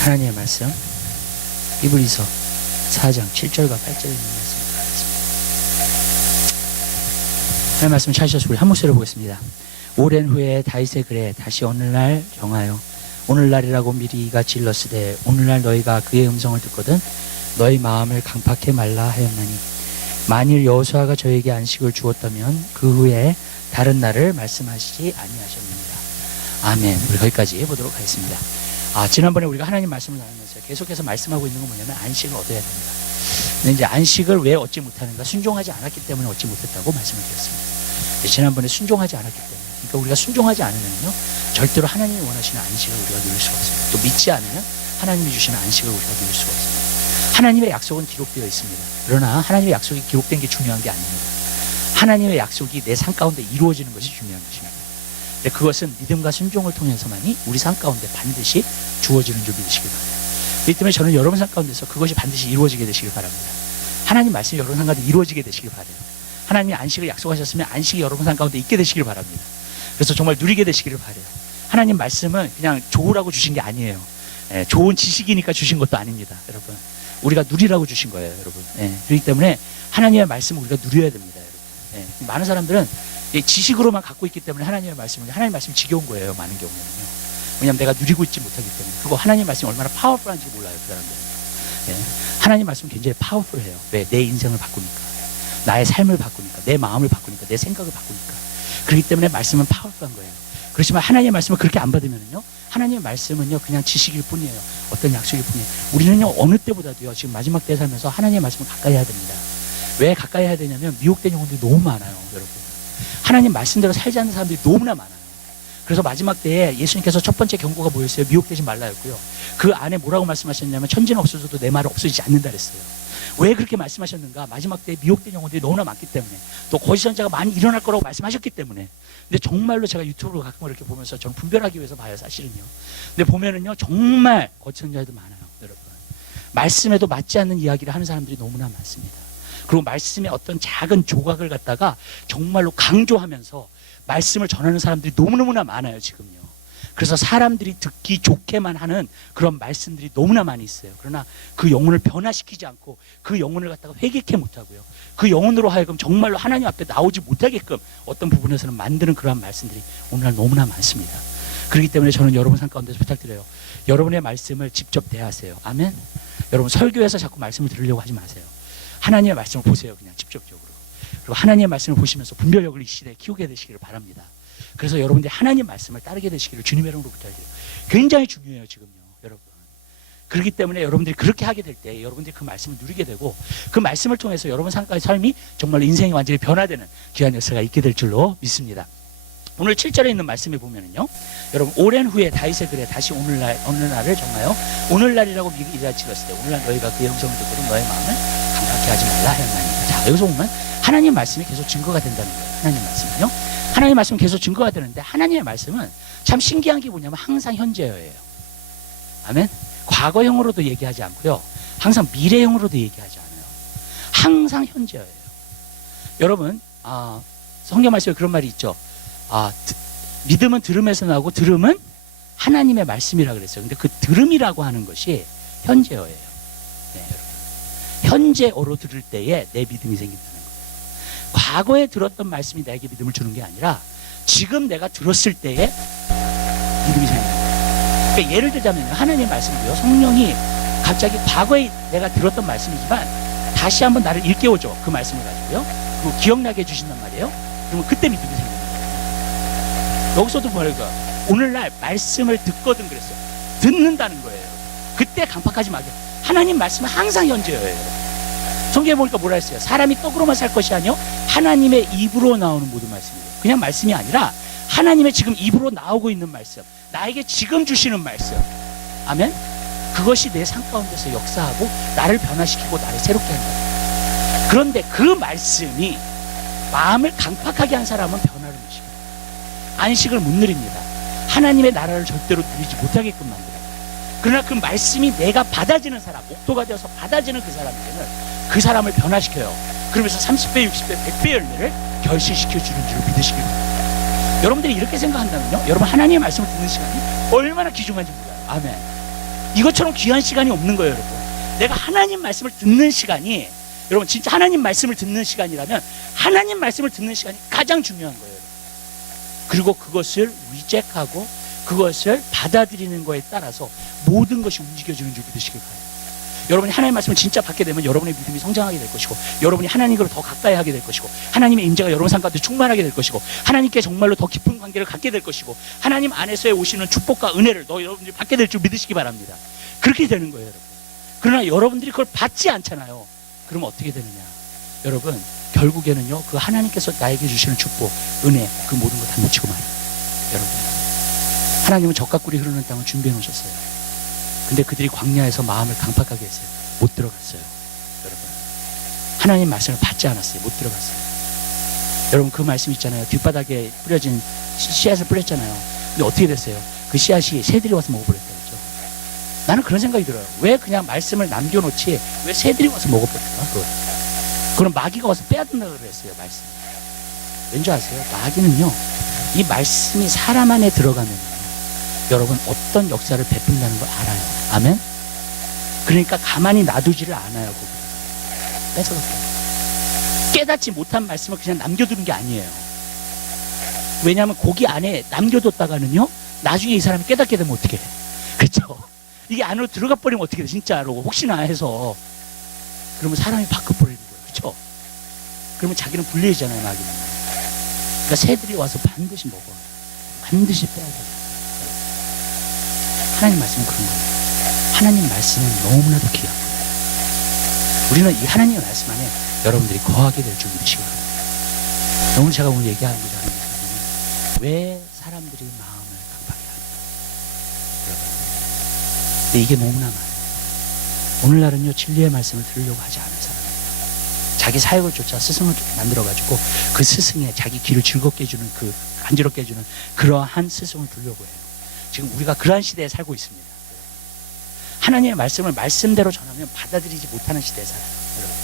하나님의 말씀 히브리서 4장 7절과 8절에 있는 말씀 하나님의 말씀 찾으셔서 우리 한 목소리로 보겠습니다. 오랜 후에 다윗의 글에 다시 오늘날 정하여 오늘날이라고 미리가 질렀으되 오늘날 너희가 그의 음성을 듣거든 너희 마음을 강팍해 말라 하였나니 만일 여호수아가 저에게 안식을 주었다면 그 후에 다른 날을 말씀하시지 아니하셨느니라. 아멘. 우리 거기까지 해보도록 하겠습니다. 지난번에 우리가 하나님 말씀을 나누면서 계속해서 말씀하고 있는 건 뭐냐면 안식을 얻어야 됩니다. 근데 이제 안식을 왜 얻지 못하는가? 순종하지 않았기 때문에 얻지 못했다고 말씀을 드렸습니다. 지난번에 순종하지 않았기 때문에, 그러니까 우리가 순종하지 않으면요 절대로 하나님이 원하시는 안식을 우리가 누릴 수가 없습니다. 또 믿지 않으면 하나님이 주시는 안식을 우리가 누릴 수가 없습니다. 하나님의 약속은 기록되어 있습니다. 그러나 하나님의 약속이 기록된 게 중요한 게 아닙니다. 하나님의 약속이 내 삶 가운데 이루어지는 것이 중요한 것입니다. 근데 그것은 믿음과 순종을 통해서만이 우리 삶 가운데 반드시 주어지는 줄 믿으시길 바랍니다. 그렇기 때문에 저는 여러분 삶 가운데서 그것이 반드시 이루어지게 되시길 바랍니다. 하나님 말씀이 여러분 삶 가운데 이루어지게 되시길 바라요. 하나님이 안식을 약속하셨으면 안식이 여러분 삶 가운데 있게 되시길 바랍니다. 그래서 정말 누리게 되시기를 바라요. 하나님 말씀은 그냥 좋으라고 주신 게 아니에요. 좋은 지식이니까 주신 것도 아닙니다. 여러분, 우리가 누리라고 주신 거예요. 여러분. 그렇기 때문에 하나님의 말씀을 우리가 누려야 됩니다. 여러분. 많은 사람들은 지식으로만 갖고 있기 때문에 하나님의 말씀이 지겨운 거예요. 많은 경우에는요. 왜냐하면 내가 누리고 있지 못하기 때문에. 그리고 하나님의 말씀이 얼마나 파워풀한지 몰라요. 그 사람들은. 하나님의 말씀은 굉장히 파워풀해요. 왜? 내 인생을 바꾸니까, 나의 삶을 바꾸니까, 내 마음을 바꾸니까, 내 생각을 바꾸니까. 그렇기 때문에 말씀은 파워풀한 거예요. 그렇지만 하나님의 말씀을 그렇게 안 받으면요, 하나님의 말씀은요 그냥 지식일 뿐이에요. 어떤 약속일 뿐이에요. 우리는요 어느 때보다도요 지금 마지막 때에 살면서 하나님의 말씀을 가까이 해야 됩니다. 왜 가까이 해야 되냐면 미혹된 영혼들이 너무 많아요. 여러분, 하나님 말씀대로 살지 않는 사람들이 너무나 많아요. 그래서 마지막 때에 예수님께서 첫 번째 경고가 뭐였어요? 미혹되지 말라였고요. 그 안에 뭐라고 말씀하셨냐면 천지는 없어져도 내 말은 없어지지 않는다 그랬어요. 왜 그렇게 말씀하셨는가? 마지막 때에 미혹된 영혼들이 너무나 많기 때문에, 또 거짓 선자가 많이 일어날 거라고 말씀하셨기 때문에. 근데 정말로 제가 유튜브로 가끔 이렇게 보면서 저는 분별하기 위해서 봐요, 사실은요. 근데 보면은요 정말 거짓 선자들도 많아요. 여러분, 말씀에도 맞지 않는 이야기를 하는 사람들이 너무나 많습니다. 그리고 말씀의 어떤 작은 조각을 갖다가 정말로 강조하면서 말씀을 전하는 사람들이 너무너무나 많아요, 지금요. 그래서 사람들이 듣기 좋게만 하는 그런 말씀들이 너무나 많이 있어요. 그러나 그 영혼을 변화시키지 않고 그 영혼을 갖다가 회개케 못하고요, 그 영혼으로 하여금 정말로 하나님 앞에 나오지 못하게끔 어떤 부분에서는 만드는 그러한 말씀들이 오늘날 너무나 많습니다. 그렇기 때문에 저는 여러분 삶 가운데서 부탁드려요. 여러분의 말씀을 직접 대하세요. 아멘. 여러분, 설교에서 자꾸 말씀을 들으려고 하지 마세요. 하나님의 말씀을 보세요. 그냥 직접적으로. 그리고 하나님의 말씀을 보시면서 분별력을 이 시대에 키우게 되시기를 바랍니다. 그래서 여러분들이 하나님 말씀을 따르게 되시기를 주님의 이름으로 부탁드려요. 굉장히 중요해요, 지금요, 여러분. 그렇기 때문에 여러분들이 그렇게 하게 될 때 여러분들이 그 말씀을 누리게 되고, 그 말씀을 통해서 여러분 삶이 정말 인생이 완전히 변화되는 귀한 역사가 있게 될 줄로 믿습니다. 오늘 7절에 있는 말씀에 보면은요, 여러분, 오랜 후에 다윗의 글에 다시 오늘날을 정하여 오늘날이라고 미리가 찍었을 때 오늘날 너희가 그의 음성을 듣고도 너의 마음을 강팍해 하지 말라 하였나니. 자, 여기서 보면 하나님 말씀이 계속 증거가 된다는 거예요. 하나님 말씀은요, 하나님 말씀은 계속 증거가 되는데, 하나님의 말씀은 참 신기한 게 뭐냐면 항상 현재어예요. 아멘. 과거형으로도 얘기하지 않고요, 항상 미래형으로도 얘기하지 않아요. 항상 현재어예요. 여러분, 성경 말씀에 그런 말이 있죠. 믿음은 들음에서 나고 들음은 하나님의 말씀이라 그랬어요. 근데 그 들음이라고 하는 것이 현재어예요. 네, 여러분. 현재어로 들을 때에 내 믿음이 생긴다는 거예요. 과거에 들었던 말씀이 나에게 믿음을 주는 게 아니라 지금 내가 들었을 때에 믿음이 생긴다는 거예요. 그러니까 예를 들자면 하나님의 말씀이고요, 성령이 갑자기 과거에 내가 들었던 말씀이지만 다시 한번 나를 일깨워줘, 그 말씀을 가지고요. 그리고 기억나게 해주신단 말이에요. 그러면 그때 믿음이 생깁니다. 여기서도 뭐랄까, 오늘날 말씀을 듣거든 그랬어요. 듣는다는 거예요. 그때 강팍하지 마세요. 하나님 말씀은 항상 현재예요. 성경에 보니까 뭐라 했어요? 사람이 떡으로만 살 것이 아니요 하나님의 입으로 나오는 모든 말씀이에요. 그냥 말씀이 아니라 하나님의 지금 입으로 나오고 있는 말씀, 나에게 지금 주시는 말씀. 아멘. 그것이 내 삶 가운데서 역사하고 나를 변화시키고 나를 새롭게 한다. 그런데 그 말씀이 마음을 강팍하게 한 사람은 변화를 못 시켜요. 안식을 못 누립니다. 하나님의 나라를 절대로 누리지 못하게끔 만들어요. 그러나 그 말씀이 내가 받아지는 사람, 목도가 되어서 받아지는 그 사람에게는 그 사람을 변화시켜요. 그러면서 30배, 60배, 100배 열매를 결실시켜 주는 줄 믿으시길 바랍니다. 여러분들이 이렇게 생각한다면요, 여러분 하나님의 말씀을 듣는 시간이 얼마나 귀중한지 몰라요. 아멘. 이것처럼 귀한 시간이 없는 거예요, 여러분. 내가 하나님 말씀을 듣는 시간이, 여러분 진짜 하나님 말씀을 듣는 시간이라면 하나님 말씀을 듣는 시간이 가장 중요한 거예요. 그리고 그것을 리젝하고 그것을 받아들이는 거에 따라서 모든 것이 움직여지는 줄 믿으시길 바랍니다. 여러분이 하나님의 말씀을 진짜 받게 되면 여러분의 믿음이 성장하게 될 것이고, 여러분이 하나님과 더 가까이 하게 될 것이고, 하나님의 임재가 여러분 삶 가운데 충만하게 될 것이고, 하나님께 정말로 더 깊은 관계를 갖게 될 것이고, 하나님 안에서의 오시는 축복과 은혜를 여러분들이 받게 될 줄 믿으시기 바랍니다. 그렇게 되는 거예요, 여러분. 그러나 여러분들이 그걸 받지 않잖아요. 그럼 어떻게 되느냐? 여러분, 결국에는요, 그 하나님께서 나에게 주시는 축복, 은혜, 그 모든 걸 다 놓치고 말아요. 여러분, 하나님은 젖과 꿀이 흐르는 땅을 준비해 놓으셨어요. 근데 그들이 광야에서 마음을 강팍하게 했어요. 못 들어갔어요. 여러분, 하나님 말씀을 받지 않았어요. 못 들어갔어요. 여러분, 그 말씀 있잖아요. 뒷바닥에 뿌려진 씨앗을 뿌렸잖아요. 근데 어떻게 됐어요? 그 씨앗이 새들이 와서 먹어버렸다 그랬죠. 나는 그런 생각이 들어요. 왜 그냥 말씀을 남겨놓지 왜 새들이 와서 먹어버릴까? 그럼 마귀가 와서 빼앗는다고 그랬어요. 말씀. 왠지 아세요? 마귀는요, 이 말씀이 사람 안에 들어가면 여러분 어떤 역사를 베푼다는 걸 알아요. 아멘? 그러니까 가만히 놔두지를 않아요. 거기 뺏어갔어요. 깨닫지 못한 말씀을 그냥 남겨두는 게 아니에요. 왜냐하면 거기 안에 남겨뒀다가는요, 나중에 이 사람이 깨닫게 되면 어떻게 해? 그렇죠? 이게 안으로 들어가 버리면 어떻게 돼? 진짜로 혹시나 해서 그러면 사람이 바꿔버리는 거예요. 그렇죠? 그러면 자기는 불리해지잖아요. 마귀는. 그러니까 새들이 와서 반드시 먹어. 반드시 빼야 돼. 하나님 말씀은 그런 거예요. 하나님 말씀은 너무나도 귀하고, 우리는 이 하나님의 말씀 안에 여러분들이 거하게 될 줄 믿으시기 바랍니다. 오늘 제가 오늘 얘기하고자 하는 것은 왜 사람들이 마음을 강팍해 합니까? 여러분, 근데 이게 너무나 많아요. 오늘날은요, 진리의 말씀을 들으려고 하지 않은 사람, 자기 사역을 쫓아 스승을 만들어가지고 그 스승에 자기 길을 즐겁게 해주는, 그 간지럽게 해주는 그러한 스승을 두려고 해요. 지금 우리가 그러한 시대에 살고 있습니다. 하나님의 말씀을 말씀대로 전하면 받아들이지 못하는 시대에 살아요. 여러분,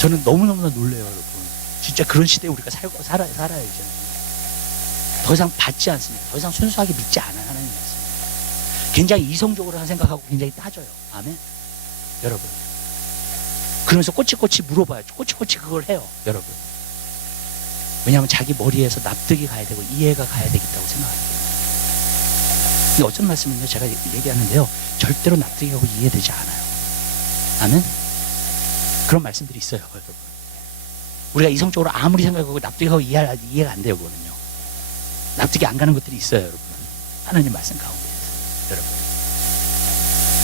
저는 너무너무나 놀래요. 여러분, 진짜 그런 시대에 우리가 살아요 이제. 더 이상 받지 않습니다. 더 이상 순수하게 믿지 않아요. 하나님의 말씀 굉장히 이성적으로 생각하고 굉장히 따져요. 아멘. 여러분, 그러면서 꼬치꼬치 물어봐요. 꼬치꼬치 그걸 해요. 여러분, 왜냐하면 자기 머리에서 납득이 가야 되고 이해가 가야 되겠다고 생각하기 때문에. 근데 어떤 말씀은요, 제가 얘기하는데요, 절대로 납득이 가고 이해되지 않아요. 아멘? 그런 말씀들이 있어요, 여러분. 우리가 이성적으로 아무리 생각하고 납득이 가고 이해가 안 돼요, 그거는요. 납득이 안 가는 것들이 있어요, 여러분. 하나님 말씀 가운데에서. 여러분,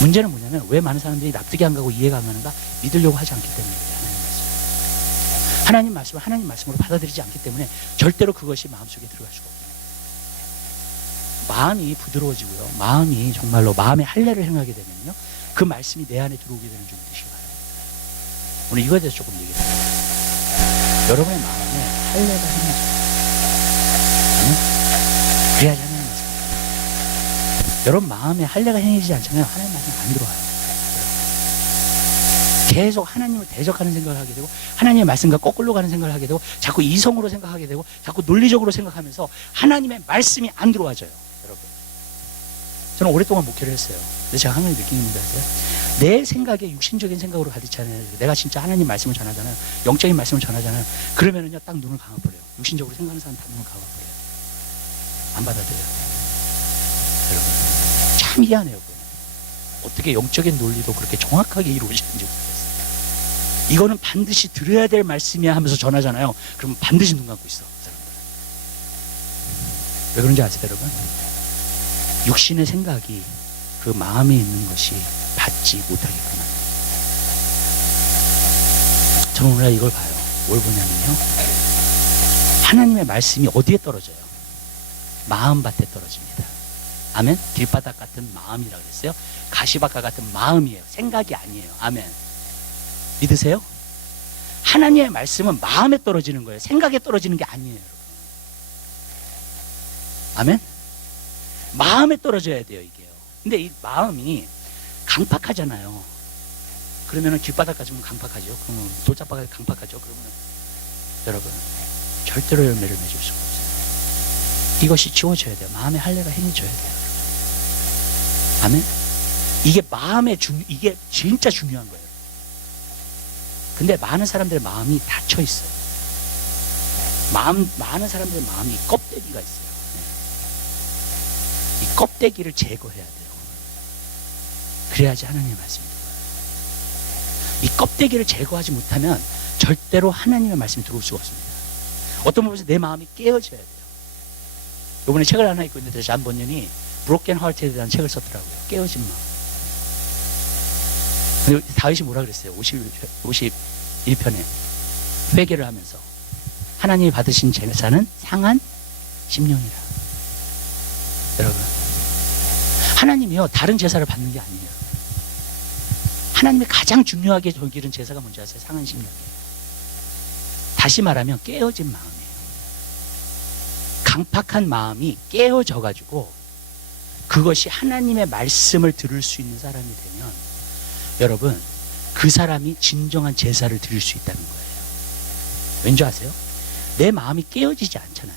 문제는 뭐냐면 왜 많은 사람들이 납득이 안 가고 이해가 안 가는가? 믿으려고 하지 않기 때문이에요. 하나님 말씀을 하나님 말씀으로 받아들이지 않기 때문에 절대로 그것이 마음속에 들어갈 수가 없어요. 마음이 부드러워지고요, 마음이 정말로 마음의 할례를 행하게 되면요, 그 말씀이 내 안에 들어오게 되는 줄 믿으시기 바랍니다. 오늘 이거에 대해서 조금 얘기를 해요. 여러분의 마음에 할례가 행해져요. 그래야지 하나님 말씀. 여러분 마음에 할례가 행해지지 않잖아요. 하나님 말씀 안 들어와요. 계속 하나님을 대적하는 생각을 하게 되고, 하나님의 말씀과 거꾸로 가는 생각을 하게 되고, 자꾸 이성으로 생각하게 되고, 자꾸 논리적으로 생각하면서 하나님의 말씀이 안 들어와져요. 여러분, 저는 오랫동안 목회를 했어요. 근데 제가 항상 느끼는 게 아세요? 내 생각에 육신적인 생각으로 가득 차는, 내가 진짜 하나님 말씀을 전하잖아요. 영적인 말씀을 전하잖아요. 그러면은요, 딱 눈을 감아버려요. 육신적으로 생각하는 사람 다 눈을 감아버려요. 안 받아들여요. 여러분, 참 희한해요. 어떻게 영적인 논리도 그렇게 정확하게 이루어지는지 모르겠어요. 이거는 반드시 들어야 될 말씀이야 하면서 전하잖아요. 그러면 반드시 눈 감고 있어, 사람들은. 왜 그런지 아세요, 여러분? 육신의 생각이 그 마음에 있는 것이 받지 못하겠구나. 저는 오늘 이걸 봐요. 뭘 보냐면요, 하나님의 말씀이 어디에 떨어져요? 마음밭에 떨어집니다. 아멘? 길바닥 같은 마음이라고 그랬어요. 가시밭과 같은 마음이에요. 생각이 아니에요. 아멘. 믿으세요? 하나님의 말씀은 마음에 떨어지는 거예요. 생각에 떨어지는 게 아니에요, 여러분. 아멘? 마음에 떨어져야 돼요, 이게요. 근데 이 마음이 강팍하잖아요. 그러면은 길바닥 가지면 강팍하죠. 그러면 돌짝바닥 강팍하죠. 그러면 여러분, 절대로 열매를 맺을 수가 없어요. 이것이 지워져야 돼요. 마음의 할례가 행해져야 돼요. 아멘? 이게 이게 진짜 중요한 거예요. 근데 많은 사람들의 마음이 닫혀 있어요. 많은 사람들의 마음이 껍데기가 있어요. 이 껍데기를 제거해야 돼요. 그래야지 하나님의 말씀이 들어와요. 이 껍데기를 제거하지 못하면 절대로 하나님의 말씀이 들어올 수가 없습니다. 어떤 부분에서 내 마음이 깨어져야 돼요. 이번에 책을 하나 읽고 있는데 잔 번연이 브로켄 하트에 대한 책을 썼더라고요. 깨어진 마음. 근데 다윗이 뭐라 그랬어요? 51편에 회개를 하면서 하나님이 받으신 제사는 상한 심령이라. 여러분, 하나님이요 다른 제사를 받는 게 아니에요. 하나님이 가장 중요하게 여기는 제사가 뭔지 아세요? 상한 심령이에요. 다시 말하면 깨어진 마음이에요. 강팍한 마음이 깨어져 가지고 그것이 하나님의 말씀을 들을 수 있는 사람이 되면 여러분, 그 사람이 진정한 제사를 드릴 수 있다는 거예요. 왠지 아세요? 내 마음이 깨어지지 않잖아요.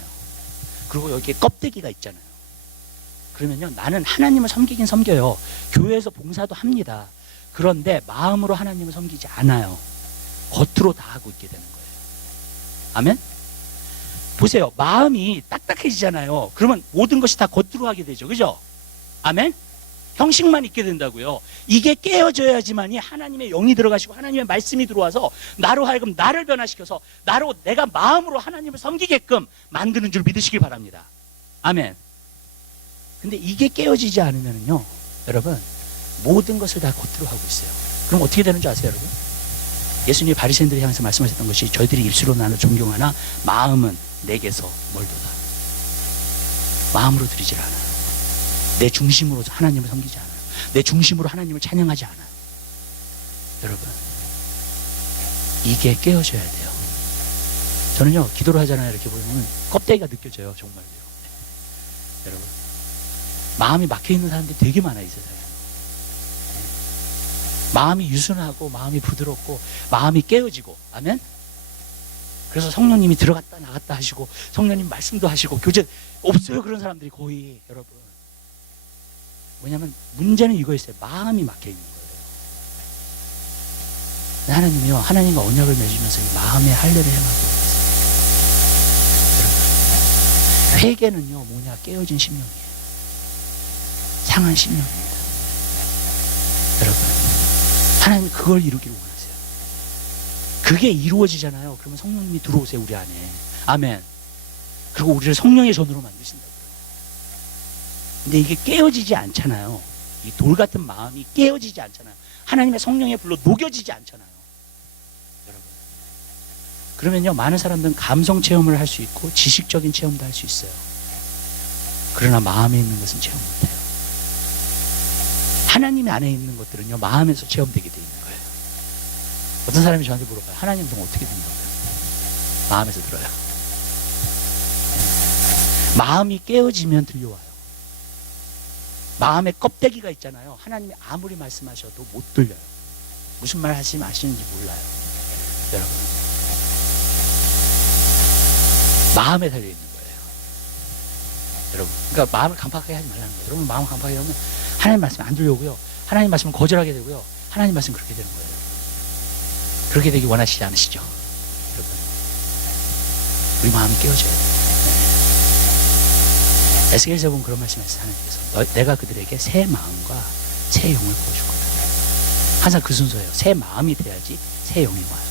그리고 여기에 껍데기가 있잖아요. 그러면요, 나는 하나님을 섬기긴 섬겨요. 교회에서 봉사도 합니다. 그런데 마음으로 하나님을 섬기지 않아요. 겉으로 다 하고 있게 되는 거예요. 아멘? 보세요. 마음이 딱딱해지잖아요. 그러면 모든 것이 다 겉으로 하게 되죠. 그죠? 아멘? 형식만 있게 된다고요. 이게 깨어져야지만이 하나님의 영이 들어가시고 하나님의 말씀이 들어와서 나로 하여금 나를 변화시켜서 내가 마음으로 하나님을 섬기게끔 만드는 줄 믿으시길 바랍니다. 아멘. 근데 이게 깨어지지 않으면요, 여러분, 모든 것을 다 겉으로 하고 있어요. 그럼 어떻게 되는 줄 아세요, 여러분? 예수님이 바리새인들을 향해서 말씀하셨던 것이 저희들이 입술로 나를 존경하나 마음은 내게서 멀도다. 마음으로 드리질 않아요. 내 중심으로 하나님을 섬기지 않아요. 내 중심으로 하나님을 찬양하지 않아요. 여러분, 이게 깨어져야 돼요. 저는요, 기도를 하잖아요. 이렇게 보면 껍데기가 느껴져요. 정말요. 여러분, 마음이 막혀있는 사람들이 되게 많아요, 이 세상에. 마음이 유순하고 마음이 부드럽고 마음이 깨어지고. 아멘? 그래서 성령님이 들어갔다 나갔다 하시고 성령님 말씀도 하시고 교제 없어요. 그런 사람들이 거의. 여러분, 왜냐하면 문제는 이거였어요. 마음이 막혀있는 거예요. 하나님이요, 하나님과 언약을 맺으면서 이 마음의 할례를 행하고 있어요. 여러분, 회개는요 뭐냐? 깨어진 심령이에요. 상한 심령입니다. 여러분, 하나님 그걸 이루기를 원하세요. 그게 이루어지잖아요. 그러면 성령님이 들어오세요, 우리 안에. 아멘. 그리고 우리를 성령의 전으로 만드신다고요. 근데 이게 깨어지지 않잖아요. 이 돌 같은 마음이 깨어지지 않잖아요. 하나님의 성령의 불로 녹여지지 않잖아요. 여러분, 그러면요, 많은 사람들은 감성 체험을 할 수 있고 지식적인 체험도 할 수 있어요. 그러나 마음에 있는 것은 체험 못해요. 하나님 안에 있는 것들은요, 마음에서 체험되게 돼 있는 거예요. 어떤 사람이 저한테 물어봐요. 하나님 좀 어떻게 된다고요? 마음에서 들어요. 마음이 깨어지면 들려와요. 마음에 껍데기가 있잖아요. 하나님이 아무리 말씀하셔도 못 들려요. 무슨 말 하시는지 몰라요. 여러분, 마음에 달려 있는 거예요. 여러분, 그러니까 마음을 강팍하게 하지 말라는 거예요. 여러분, 마음을 강팍하게 하면 하나님 말씀 안 들려오고요, 하나님 말씀은 거절하게 되고요, 하나님 말씀 그렇게 되는 거예요. 그렇게 되기 원하시지 않으시죠? 여러분, 우리 마음이 깨어져야 돼요. 에스겔에서 보면 그런 말씀을 했어요. 하나님께서 내가 그들에게 새 마음과 새 영을 부어줄 거다. 항상 그 순서예요. 새 마음이 돼야지 새 영이 와요.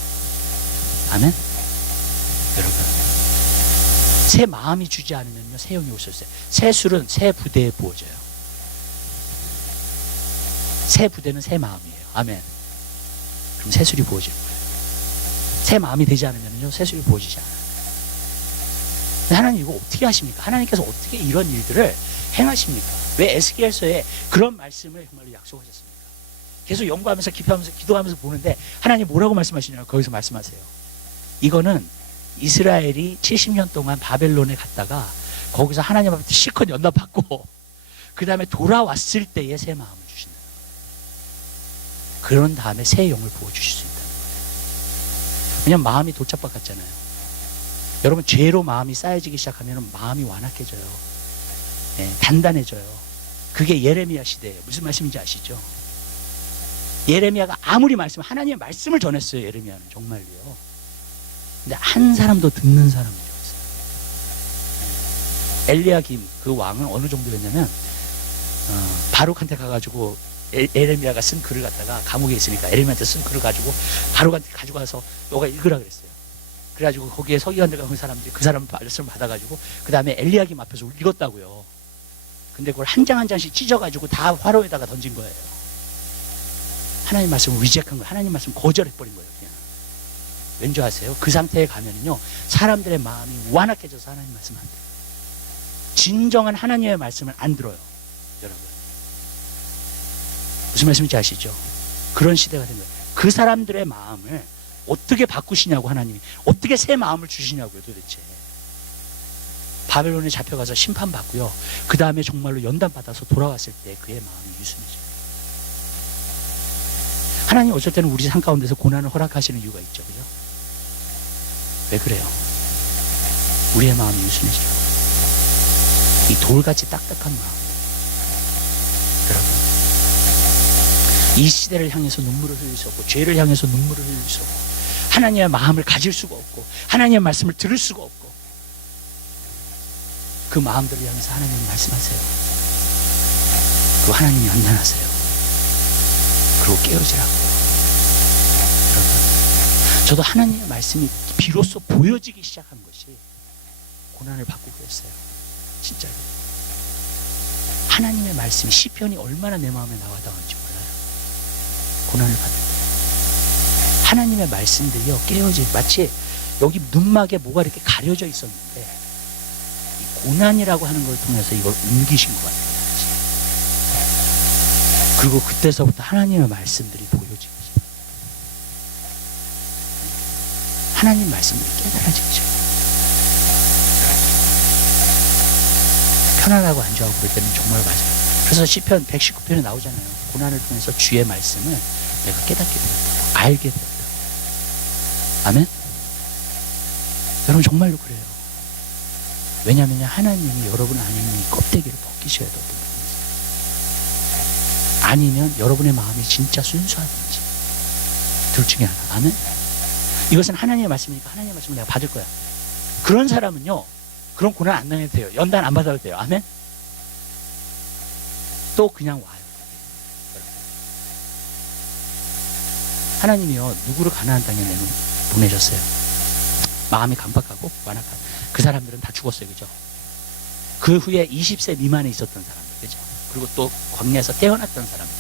아멘? 여러분, 새 마음이 주지 않으면요, 새 영이 올 수 없어요. 새 술은 새 부대에 부어져요. 새 부대는 새 마음이에요. 아멘. 그럼 새 술이 부어질 거예요. 새 마음이 되지 않으면요, 새 술이 부어지지 않아요. 하나님 이거 어떻게 하십니까? 하나님께서 어떻게 이런 일들을 행하십니까? 왜 에스겔서에 그런 말씀을 정말로 약속하셨습니까? 계속 연구하면서 기도하면서 기도하면서 보는데 하나님 뭐라고 말씀하시냐고 거기서 말씀하세요. 이거는 이스라엘이 70년 동안 바벨론에 갔다가 거기서 하나님 앞에 실컷 연답받고 그 다음에 돌아왔을 때에 새 마음을 주신다는 거예요. 그런 다음에 새 영을 부어주실 수 있다는 거예요. 왜냐하면 마음이 돌짝밭 같잖아요. 여러분, 죄로 마음이 쌓여지기 시작하면 마음이 완악해져요. 네, 단단해져요. 그게 예레미야 시대예요. 무슨 말씀인지 아시죠? 예레미야가 아무리 하나님의 말씀을 전했어요. 예레미야는 정말로요. 근데 한 사람도 듣는 사람이 없어요. 엘리야김 그 왕은 어느 정도였냐면 바룩한테 가가지고 예레미야가 쓴 글을 갖다가 감옥에 있으니까 예레미야한테 쓴 글을 가지고 바룩한테 가지고 와서 너가 읽으라 그랬어요. 그래가지고 거기에 서기관들과 그 사람들이 그 사람 말씀을 받아가지고 그 다음에 엘리야김 앞에서 읽었다고요. 근데 그걸 한 장 한 장씩 찢어가지고 다 화로에다가 던진 거예요. 하나님 말씀을 리젝한 거예요. 하나님 말씀 거절해버린 거예요. 그냥. 왠지 아세요? 그 상태에 가면은요 사람들의 마음이 완악해져서 하나님 말씀 안 들어요. 진정한 하나님의 말씀을 안 들어요. 여러분 무슨 말씀인지 아시죠? 그런 시대가 된 거예요. 그 사람들의 마음을 어떻게 바꾸시냐고, 하나님이 어떻게 새 마음을 주시냐고요. 도대체 바벨론에 잡혀가서 심판받고요, 그 다음에 정말로 연단받아서 돌아왔을 때 그의 마음이 유순해져요. 하나님 어쩔 때는 우리 삶 가운데서 고난을 허락하시는 이유가 있죠. 그죠? 왜 그래요? 우리의 마음이 유순해지라고. 이 돌같이 딱딱한 마음. 여러분, 이 시대를 향해서 눈물을 흘릴 수 없고, 죄를 향해서 눈물을 흘릴 수 없고, 하나님의 마음을 가질 수가 없고, 하나님의 말씀을 들을 수가 없고, 그 마음들을 향해서 하나님 말씀하세요. 그리고 하나님이 연단하세요. 그리고 깨어지라고. 여러분, 저도 하나님의 말씀이 비로소 보여지기 시작한 것이 고난을 받고 그랬어요. 진짜로. 하나님의 말씀이, 시편이 얼마나 내 마음에 나와닿았는지 몰라요. 고난을 받을 때 하나님의 말씀들이요 깨어지, 마치 여기 눈막에 뭐가 이렇게 가려져 있었는데 이 고난이라고 하는 걸 통해서 이걸 옮기신 것 같아요. 그리고 그때서부터 하나님의 말씀들이 보여지기 시작해요. 하나님 말씀들이 깨달아지기 시작해요. 편안하고 안주하고 그럴 때는 정말 맞아요. 그래서 시편 119편에 나오잖아요. 고난을 통해서 주의 말씀을 내가 깨닫게 되었다고, 알게 되었다고. 아멘? 여러분 정말로 그래요. 왜냐하면 하나님이 여러분 안에 있는 이 껍데기를 벗기셔야 돼요. 아니면 여러분의 마음이 진짜 순수하든지 둘 중에 하나. 아멘? 이것은 하나님의 말씀이니까 하나님의 말씀을 내가 받을 거야. 그런 사람은요 그런 고난 안 당해도 돼요. 연단 안 받아도 돼요. 아멘? 또 그냥 와요. 하나님이요 누구를 가나안 땅에 보내셨어요. 마음이 강박하고 완악한 그 사람들은 다 죽었어요. 그죠? 그 후에 20세 미만에 있었던 사람들, 그죠? 그리고 또 광야에서 태어났던 사람들,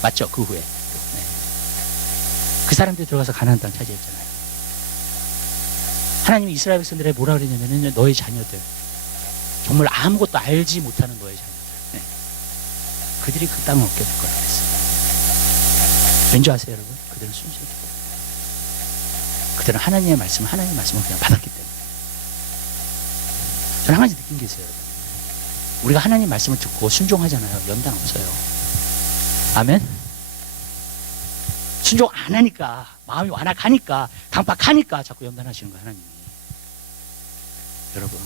맞죠? 그 후에 네. 그 사람들이 들어가서 가나안 땅 차지했잖아요. 하나님이 이스라엘 백성들에 뭐라 그랬냐면은 너의 자녀들, 정말 아무것도 알지 못하는 너의 자녀들, 네. 그들이 그 땅을 얻게 될 거라 그랬어요. 왠지 아세요, 여러분? 그들은 순수했기 때문에. 그들은 하나님의 말씀을 그냥 받았기 때문에. 저는 한 가지 느낀 게 있어요, 여러분. 우리가 하나님 말씀을 듣고 순종하잖아요. 연단 없어요. 아멘? 순종 안 하니까, 마음이 완악하니까, 강박하니까 자꾸 연단하시는 거예요, 하나님이. 여러분.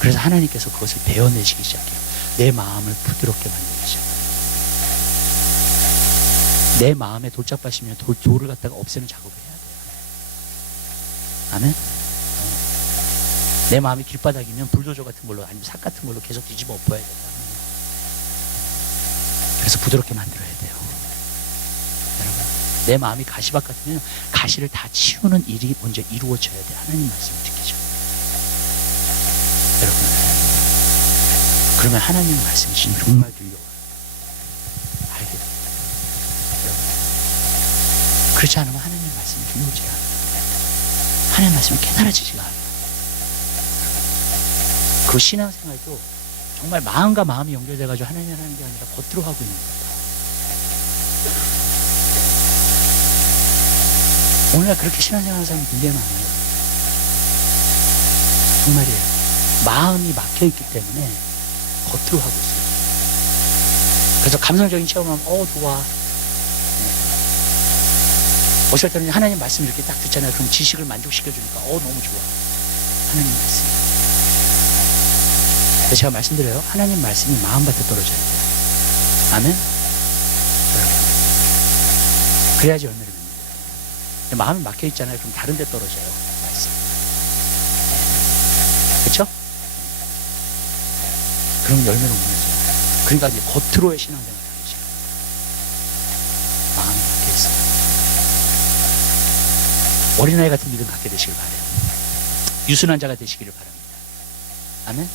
그래서 하나님께서 그것을 베어내시기 시작해요. 내 마음을 부드럽게 만들기 시작해요. 내 마음에 돌짝밭이면 돌을 갖다가 없애는 작업을 해야 돼요. 아멘? 내 마음이 길바닥이면 불도저 같은 걸로, 아니면 삭 같은 걸로 계속 뒤집어 엎어야 돼요. 그래서 부드럽게 만들어야 돼요. 여러분, 내 마음이 가시밭 같으면 가시를 다 치우는 일이 먼저 이루어져야 돼요. 하나님 말씀을 듣기죠. 여러분, 그러면 하나님 말씀이 정말 들려와요. 알게 돼요. 여러분, 그렇지 않으면 하나님 말씀이 들려오지가 않아요. 하나님 말씀이 깨달아지지가 않아요. 그 신앙생활도 정말 마음과 마음이 연결돼가지고 하나님을 하는 게 아니라 겉으로 하고 있는 거다. 오늘날 그렇게 신앙생활하는 사람이 굉장히 많아요. 정말이에요. 마음이 막혀있기 때문에 겉으로 하고 있어요. 그래서 감성적인 체험하면 좋아. 어쩔 때는 하나님 말씀 이렇게 딱 듣잖아요. 그럼 지식을 만족시켜주니까 너무 좋아. 하나님 말씀. 제가 말씀드려요. 하나님 말씀이 마음밭에 떨어져야 돼요. 아멘? 여러분, 그래야지 열매를 맺는 거예요. 마음이 막혀 있잖아요. 그럼 다른 데 떨어져요. 말씀. 그렇죠? 그럼 열매를 못 맺어요. 그러니까 이제 겉으로의 신앙생활을 하기 시작해요. 마음이 막혀 있어요. 어린아이 같은 믿음 갖게 되시길 바라요. 유순한 자가 되시기를 바랍니다. 아멘.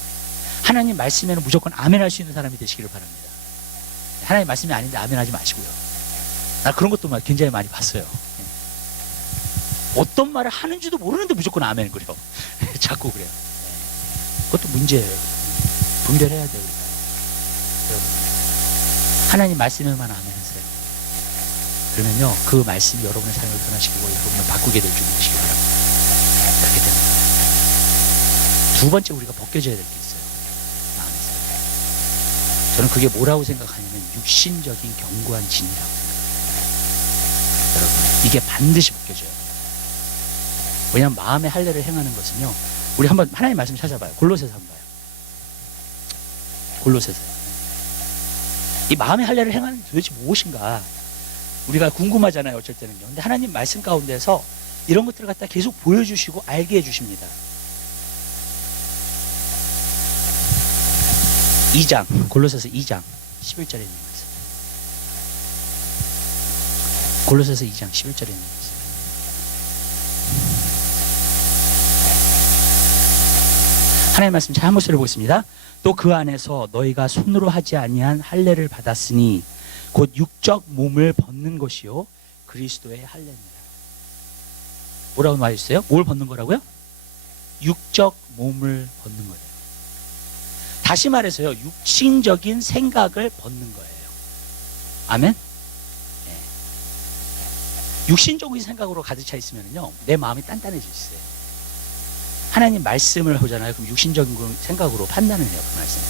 하나님 말씀에는 무조건 아멘 할 수 있는 사람이 되시기를 바랍니다. 하나님 말씀이 아닌데 아멘 하지 마시고요. 나 그런 것도 굉장히 많이 봤어요. 어떤 말을 하는지도 모르는데 무조건 아멘 그래요. 자꾸 그래요. 그것도 문제예요. 분별해야 돼요. 여러분, 하나님 말씀에만 아멘 하세요. 그러면요, 그 말씀이 여러분의 삶을 변화시키고 여러분을 바꾸게 될 줄 믿으시기 바랍니다. 그렇게 되는 거예요. 두 번째 우리가 벗겨져야 될 게 있어요. 마음에서. 저는 그게 뭐라고 생각하냐면 육신적인 견고한 진이라고 생각해요. 여러분, 이게 반드시 벗겨져요. 왜냐하면 마음의 할례를 행하는 것은요, 우리 한번 하나님 말씀 찾아봐요. 골로새서 한번 봐요. 골로새서. 이 마음의 할례를 행하는 게 도대체 무엇인가? 우리가 궁금하잖아요, 어쩔 때는요. 근데 하나님 말씀 가운데서 이런 것들을 갖다 계속 보여주시고 알게 해주십니다. 2장, 골로새서 2장 11절에 있는 말씀. 골로새서 2장 11절에 있는 말씀. 하나님의 말씀 잘 한 목소리를 보겠습니다. 또 그 안에서 너희가 손으로 하지 아니한 할례를 받았으니 곧 육적 몸을 벗는 것이요 그리스도의 할례니라. 뭐라고 말했어요? 뭘 벗는 거라고요? 육적 몸을 벗는 거예요. 다시 말해서요, 육신적인 생각을 벗는 거예요. 아멘? 네. 육신적인 생각으로 가득 차 있으면요, 내 마음이 단단해질 수 있어요. 하나님 말씀을 보잖아요. 그럼 육신적인 생각으로 판단을 해요, 그 말씀.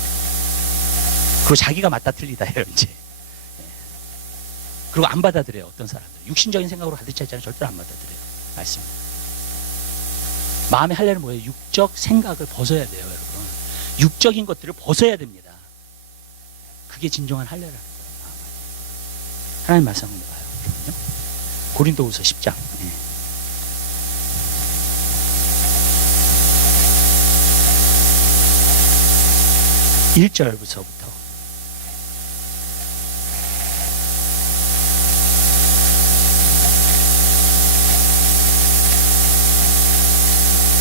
그리고 자기가 맞다 틀리다 해요, 이제. 네. 그리고 안 받아들여요, 어떤 사람들. 육신적인 생각으로 가득 차 있잖아요. 절대로 안 받아들여요, 말씀. 마음의 할례는 뭐예요? 육적 생각을 벗어야 돼요, 여러분. 육적인 것들을 벗어야 됩니다. 그게 진정한 할례라는 거예요. 하나님 말씀 한번 봐요. 그러면요. 고린도후서 10장. 네. (1절부터)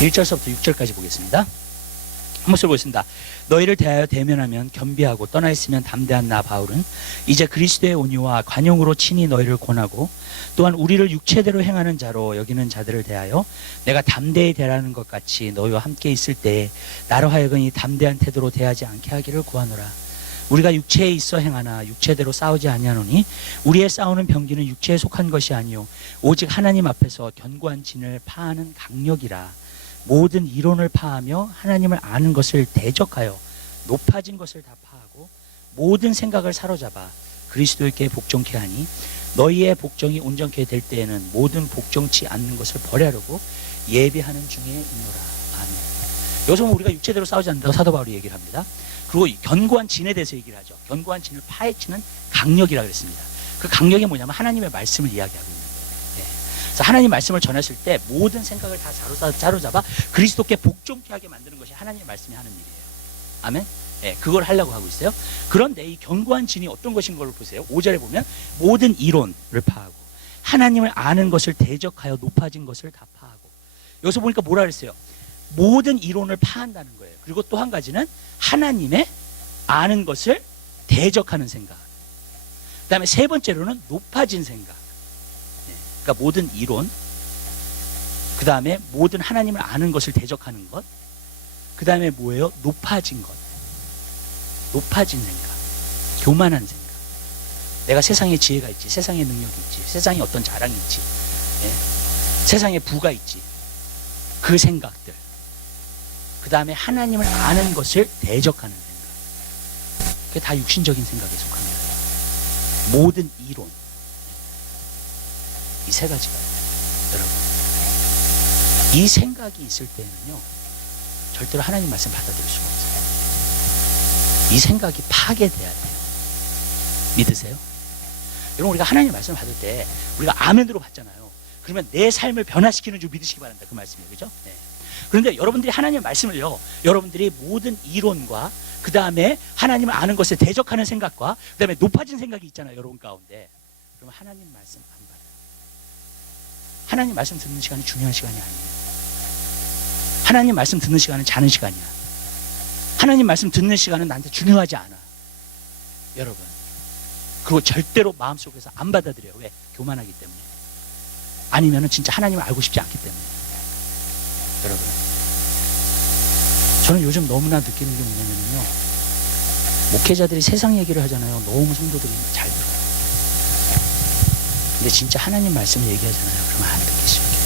1절서부터 6절까지 보겠습니다. 한 목소리 보겠습니다. 너희를 대하여 대면하면 겸비하고 떠나 있으면 담대한 나 바울은 이제 그리스도의 온유와 관용으로 친히 너희를 권하고 또한 우리를 육체대로 행하는 자로 여기는 자들을 대하여 내가 담대히 대하는 것 같이 너희와 함께 있을 때에 나로 하여금 이 담대한 태도로 대하지 않게 하기를 구하노라. 우리가 육체에 있어 행하나 육체대로 싸우지 아니하노니 우리의 싸우는 병기는 육체에 속한 것이 아니요 오직 하나님 앞에서 견고한 진을 파하는 강력이라. 모든 이론을 파하며 하나님을 아는 것을 대적하여 높아진 것을 다 파하고 모든 생각을 사로잡아 그리스도께 복종케 하니 너희의 복종이 온전케 될 때에는 모든 복종치 않는 것을 버리려고 예비하는 중에 있노라. 아멘. 여기서 우리가 육체대로 싸우지 않는다고 사도 바울이 얘기를 합니다. 그리고 견고한 진에 대해서 얘기를 하죠. 견고한 진을 파헤치는 강력이라 그랬습니다. 그 강력이 뭐냐면 하나님의 말씀을 이야기하고 있는 거예요. 그래서 하나님 말씀을 전했을 때 모든 생각을 다 사로잡아 그리스도께 복종케 하게 만드는 것이 하나님의 말씀이 하는 일이에요. 아멘. 네, 그걸 하려고 하고 있어요. 그런데 이 견고한 진이 어떤 것인 걸 보세요. 5절에 보면 모든 이론을 파하고 하나님을 아는 것을 대적하여 높아진 것을 다 파하고. 여기서 보니까 뭐라 그랬어요? 모든 이론을 파한다는 거예요. 그리고 또 한 가지는 하나님의 아는 것을 대적하는 생각. 그 다음에 세 번째로는 높아진 생각. 그러니까 모든 이론, 그 다음에 모든 하나님을 아는 것을 대적하는 것, 그 다음에 뭐예요? 높아진 것. 높아진 생각, 교만한 생각. 내가 세상에 지혜가 있지, 세상에 능력이 있지, 세상에 어떤 자랑이 있지, 세상에 부가 있지. 그 생각들. 그 다음에 하나님을 아는 것을 대적하는 생각. 그게 다 육신적인 생각에 속합니다. 모든 이론. 이 세 가지가 여러분, 이 생각이 있을 때는요 절대로 하나님 말씀 받아들일 수가 없어요. 이 생각이 파괴돼야 돼요. 믿으세요? 여러분, 우리가 하나님의 말씀을 받을 때 우리가 아멘으로 받잖아요. 그러면 내 삶을 변화시키는 줄 믿으시기 바랍니다. 그 말씀이에요. 그죠? 네. 그런데 여러분들이 하나님의 말씀을요, 여러분들이 모든 이론과 그 다음에 하나님을 아는 것에 대적하는 생각과 그 다음에 높아진 생각이 있잖아요, 여러분 가운데. 그러면 하나님 말씀 안 받아요. 하나님 말씀 듣는 시간이 중요한 시간이 아니에요. 하나님 말씀 듣는 시간은 자는 시간이야. 하나님 말씀 듣는 시간은 나한테 중요하지 않아, 여러분. 그리고 절대로 마음속에서 안 받아들여요. 왜? 교만하기 때문에. 아니면은 진짜 하나님을 알고 싶지 않기 때문에. 여러분, 저는 요즘 너무나 느끼는 게 뭐냐면요, 목회자들이 세상 얘기를 하잖아요. 너무 성도들이 잘 들어요. 근데 진짜 하나님 말씀을 얘기하잖아요. 그러면 안 듣기 시작해요.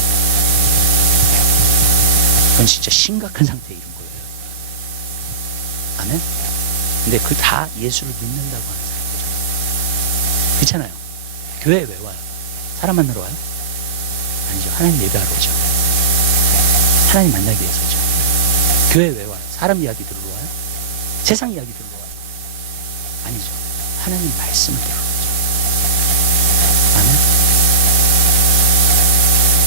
그건 진짜 심각한 상태에 이른 거예요. 아멘? 근데 그 다 예수를 믿는다고 하는 사람들. 그렇잖아요. 교회에 왜 와요? 사람 만나러 와요? 아니죠. 하나님 예배하러 오죠. 하나님 만나기 위해서죠. 교회에 왜 와요? 사람 이야기 들으러 와요? 세상 이야기 들으러 와요? 아니죠. 하나님 말씀을 들으러 오죠. 아멘?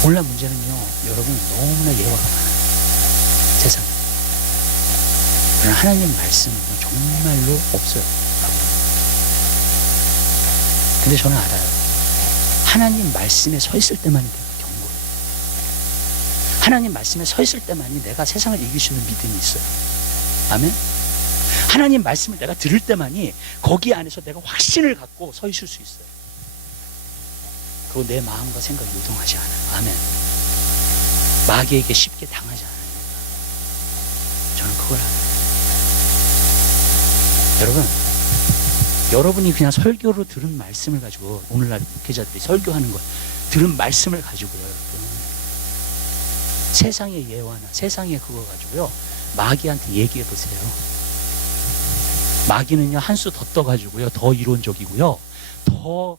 오늘날 문제는요, 여러분, 너무나 예화가 많아요. 세상에. 그러나 하나님 말씀은 정말로 없어요. 근데 저는 알아요. 하나님 말씀에 서 있을 때만이 내가 견고해요. 하나님 말씀에 서 있을 때만이 내가 세상을 이길 수 있는 믿음이 있어요. 아멘? 하나님 말씀을 내가 들을 때만이 거기 안에서 내가 확신을 갖고 서 있을 수 있어요. 그리고 내 마음과 생각이 요동하지 않아요. 아멘. 마귀에게 쉽게 당하지 않아요. 저는 그걸 알아요. 여러분, 여러분이 그냥 설교로 들은 말씀을 가지고, 오늘날 목회자들이 설교하는 것, 들은 말씀을 가지고요, 여러분, 세상의 예화나 세상의 그거 가지고요, 마귀한테 얘기해 보세요. 마귀는요, 한 수 더 떠가지고요, 더 이론적이고요, 더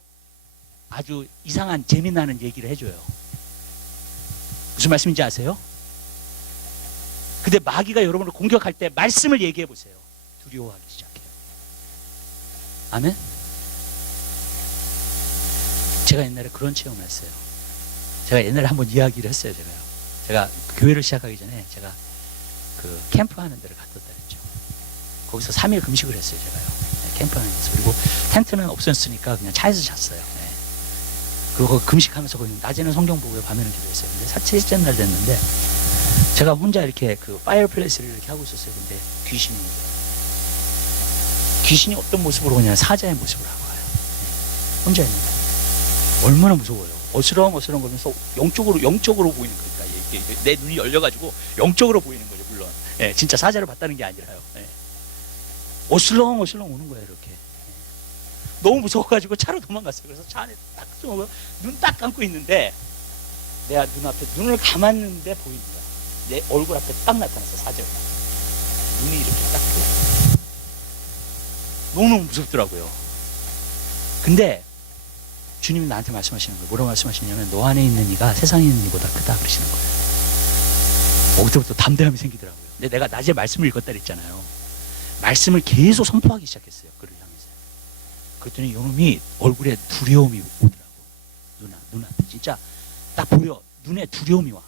아주 이상한 재미나는 얘기를 해줘요. 무슨 말씀인지 아세요? 근데 마귀가 여러분을 공격할 때 말씀을 얘기해 보세요. 두려워하기 시작해요. 아멘? 제가 옛날에 그런 체험을 했어요. 제가 옛날에 한번 이야기를 했어요. 제가 교회를 시작하기 전에 제가 그 캠프 하는 데를 갔었다 그랬죠. 거기서 3일 금식을 했어요. 제가요. 네, 캠프 하는 데서. 그리고 텐트는 없었으니까 그냥 차에서 잤어요. 네. 그리고 금식하면서 거기 낮에는 성경 보고 밤에는 기도했어요. 근데 셋째 날 됐는데 제가 혼자 이렇게 그 파이어플레이스를 이렇게 하고 있었어요. 근데 귀신이 어떤 모습으로 오냐, 사자의 모습으로 하고 와요. 네. 혼자 있는데 얼마나 무서워요. 어스렁어스렁 거면서 영적으로 보이는 거니까 내 눈이 열려가지고 영적으로 보이는 거죠. 물론 네, 진짜 사자를 봤다는 게 아니라요. 네. 어슬렁어슬렁 오는 거예요. 이렇게. 네. 너무 무서워가지고 차로 도망갔어요. 그래서 차 안에 딱 숨어서 눈 딱 감고 있는데 내가 눈앞에 눈을 감았는데 보이는 거야. 내 얼굴 앞에 딱 나타났어, 사자가. 눈이 이렇게 딱 보여. 너무너무 무섭더라고요. 근데 주님이 나한테 말씀하시는 거예요. 뭐라고 말씀하시냐면, 너 안에 있는 이가 세상에 있는 이보다 크다 그러시는 거예요. 그때부터 담대함이 생기더라고요. 근데 내가 낮에 말씀을 읽었다 그랬잖아요. 말씀을 계속 선포하기 시작했어요. 그를 향해서. 그랬더니 이놈이 얼굴에 두려움이 오더라고. 눈앞에 진짜 딱 보여. 눈에 두려움이 와.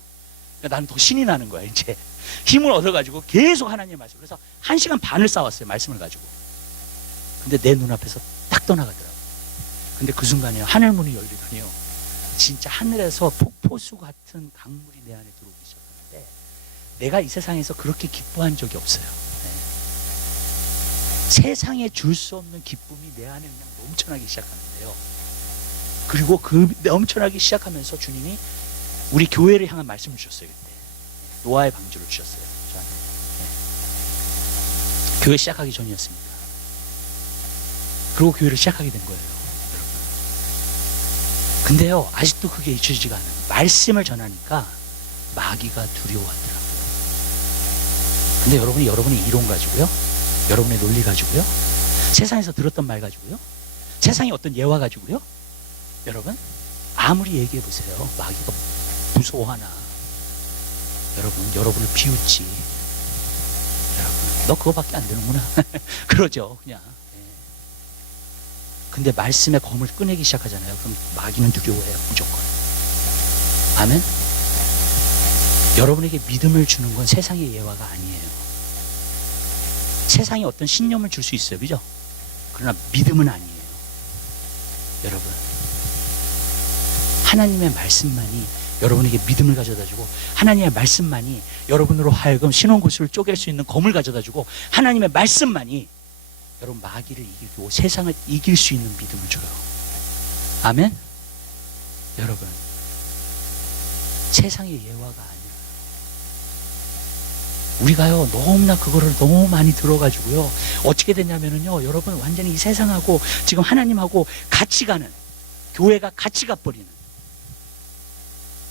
그러니까 나는 더 신이 나는 거야. 이제 힘을 얻어가지고 계속 하나님의 말씀. 그래서 1시간 반을 싸웠어요. 말씀을 가지고. 근데 내 눈앞에서 딱 떠나가더라고요. 근데 그 순간에 하늘문이 열리더니요, 진짜 하늘에서 폭포수 같은 강물이 내 안에 들어오기 시작하는데 내가 이 세상에서 그렇게 기뻐한 적이 없어요. 네. 세상에 줄 수 없는 기쁨이 내 안에 그냥 넘쳐나기 시작하는데요. 그리고 그 넘쳐나기 시작하면서 주님이 우리 교회를 향한 말씀을 주셨어요. 그때 노아의 방주를 주셨어요. 저한테. 네. 교회 시작하기 전이었습니다. 그리고 교회를 시작하게 된 거예요, 여러분. 근데요, 아직도 그게 잊혀지지가 않아요. 말씀을 전하니까 마귀가 두려워하더라고요. 근데 여러분이 여러분의 이론 가지고요, 여러분의 논리 가지고요, 세상에서 들었던 말 가지고요, 세상의 어떤 예화 가지고요, 여러분 아무리 얘기해 보세요. 마귀가 무서워하나. 여러분을 비웃지. 여러분, 너 그거밖에 안 되는구나. 그러죠, 그냥. 근데 말씀의 검을 꺼내기 시작하잖아요. 그럼 마귀는 두려워해요. 무조건. 아멘? 여러분에게 믿음을 주는 건 세상의 예화가 아니에요. 세상이 어떤 신념을 줄 수 있어요. 그죠? 그러나 믿음은 아니에요. 여러분, 하나님의 말씀만이 여러분에게 믿음을 가져다주고, 하나님의 말씀만이 여러분으로 하여금 신혼구슬을 쪼갤 수 있는 검을 가져다주고, 하나님의 말씀만이 여러분 마귀를 이기고 세상을 이길 수 있는 믿음을 줘요. 아멘? 여러분, 세상의 예화가 아니에요. 우리가요 너무나 그거를 너무 많이 들어가지고요 어떻게 됐냐면은요, 여러분 완전히 이 세상하고 지금 하나님하고 같이 가는, 교회가 같이 가버리는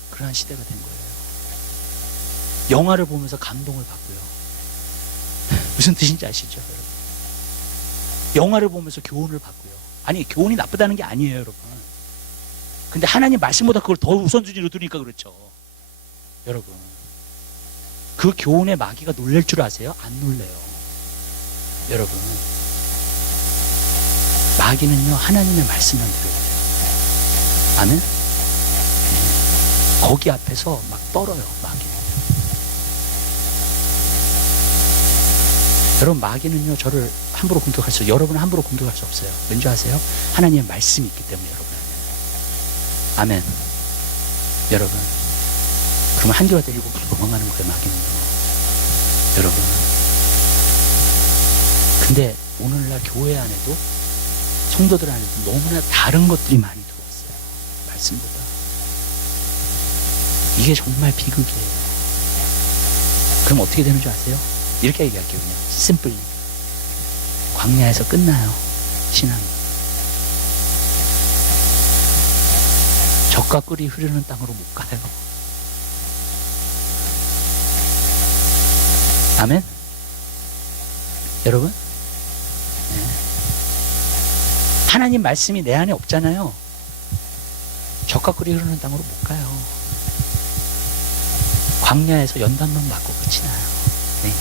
그러한 시대가 된 거예요. 영화를 보면서 감동을 받고요. 무슨 뜻인지 아시죠, 여러분? 영화를 보면서 교훈을 받고요. 아니, 교훈이 나쁘다는 게 아니에요, 여러분. 근데 하나님 말씀보다 그걸 더 우선순위로 두니까 그렇죠. 여러분, 그 교훈에 마귀가 놀랄 줄 아세요? 안 놀래요. 여러분, 마귀는요 하나님의 말씀만 들어요. 아멘? 거기 앞에서 막 떨어요, 마귀는. 여러분, 마귀는요 저를 함부로 공격할 수, 여러분을 함부로 공격할 수 없어요. 왠지 아세요? 하나님의 말씀이 있기 때문에. 여러분은. 아멘. 여러분, 그러면 한 개와 일곱 개 도망가는 거예요, 마귀는요. 여러분, 근데 오늘날 교회 안에도 성도들 안에도 너무나 다른 것들이 많이 들어왔어요, 말씀보다. 이게 정말 비극이에요. 그럼 어떻게 되는 줄 아세요? 이렇게 얘기할게요. 그냥 심플리, 광야에서 끝나요, 신앙이. 젖과 꿀이 흐르는 땅으로 못 가요. 아멘? 여러분? 네. 하나님 말씀이 내 안에 없잖아요. 젖과 꿀이 흐르는 땅으로 못 가요. 광야에서 연단만 맞고 끝이 나요. 네.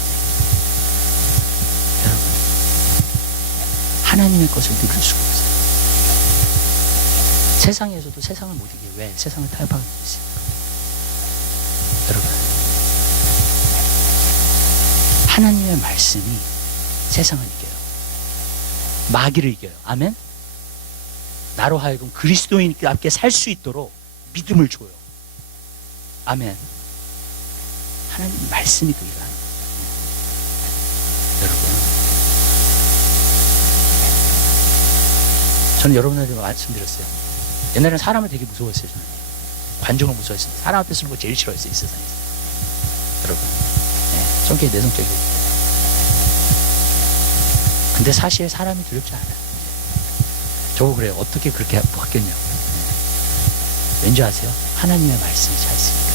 여러분, 하나님의 것을 누릴 수가 없어요. 세상에서도 세상을 못 이겨요. 왜? 세상을 타협하고 있으니까. 여러분, 하나님의 말씀이 세상을 이겨요. 마귀를 이겨요. 아멘? 나로 하여금 그리스도인답게 살 수 있도록 믿음을 줘요. 아멘. 하나님 말씀이 그 일을 하는 거예요. 여러분, 저는 여러분한테 말씀드렸어요. 옛날에는 사람을 되게 무서워했어요. 저는 관중을 무서워했어요. 사람 앞에 서는 거 제일 싫어했어요, 이 세상에서. 여러분, 네, 성격이 내성적이기 때문에. 근데 사실 사람이 두렵지 않아요. 저거 그래요. 어떻게 그렇게 바뀌었냐고. 네. 왠지 아세요? 하나님의 말씀이 잘 있으니까.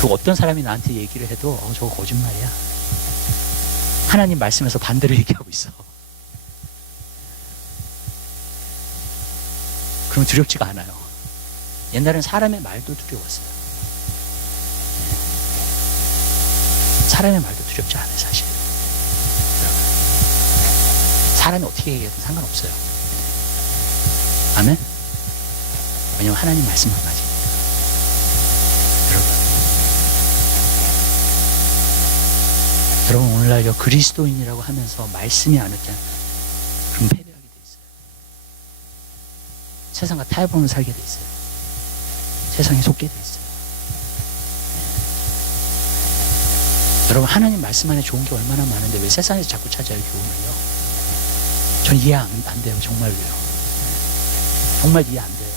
그 어떤 사람이 나한테 얘기를 해도 저거 거짓말이야. 하나님 말씀에서 반대로 얘기하고 있어. 그럼 두렵지가 않아요. 옛날엔 사람의 말도 두려웠어요. 사람의 말도 두렵지 않아요, 사실. 사람이 어떻게 얘기해도 상관없어요. 아멘? 왜냐면 하나님 말씀만 맞으니까. 여러분, 오늘날요 그리스도인이라고 하면서 말씀이 안 왔잖아요. 그럼 패배하게 돼 있어요. 세상과 타협하면서 살게 돼 있어요. 세상에 속게 돼 있어요. 네. 여러분, 하나님 말씀 안에 좋은 게 얼마나 많은데 왜 세상에서 자꾸 찾아요, 교훈을요? 전 이해 안 돼요, 정말로요. 정말 이해 안 돼요.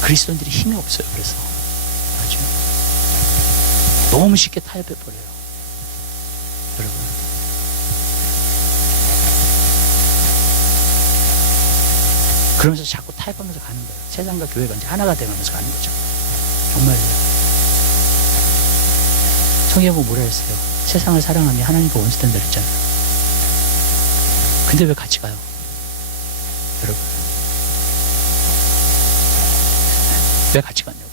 그리스도인들이 힘이 없어요. 그래서 아주 너무 쉽게 타협해버려요. 여러분, 그러면서 자꾸 타협하면서 가는 거예요. 세상과 교회가 이제 하나가 돼가면서 가는 거죠. 정말요. 성경은 뭐라 했어요? 세상을 사랑하며 하나님과 원수 된다 그랬잖아요. 근데 왜 같이 가요? 여러분, 왜 같이 갔냐고.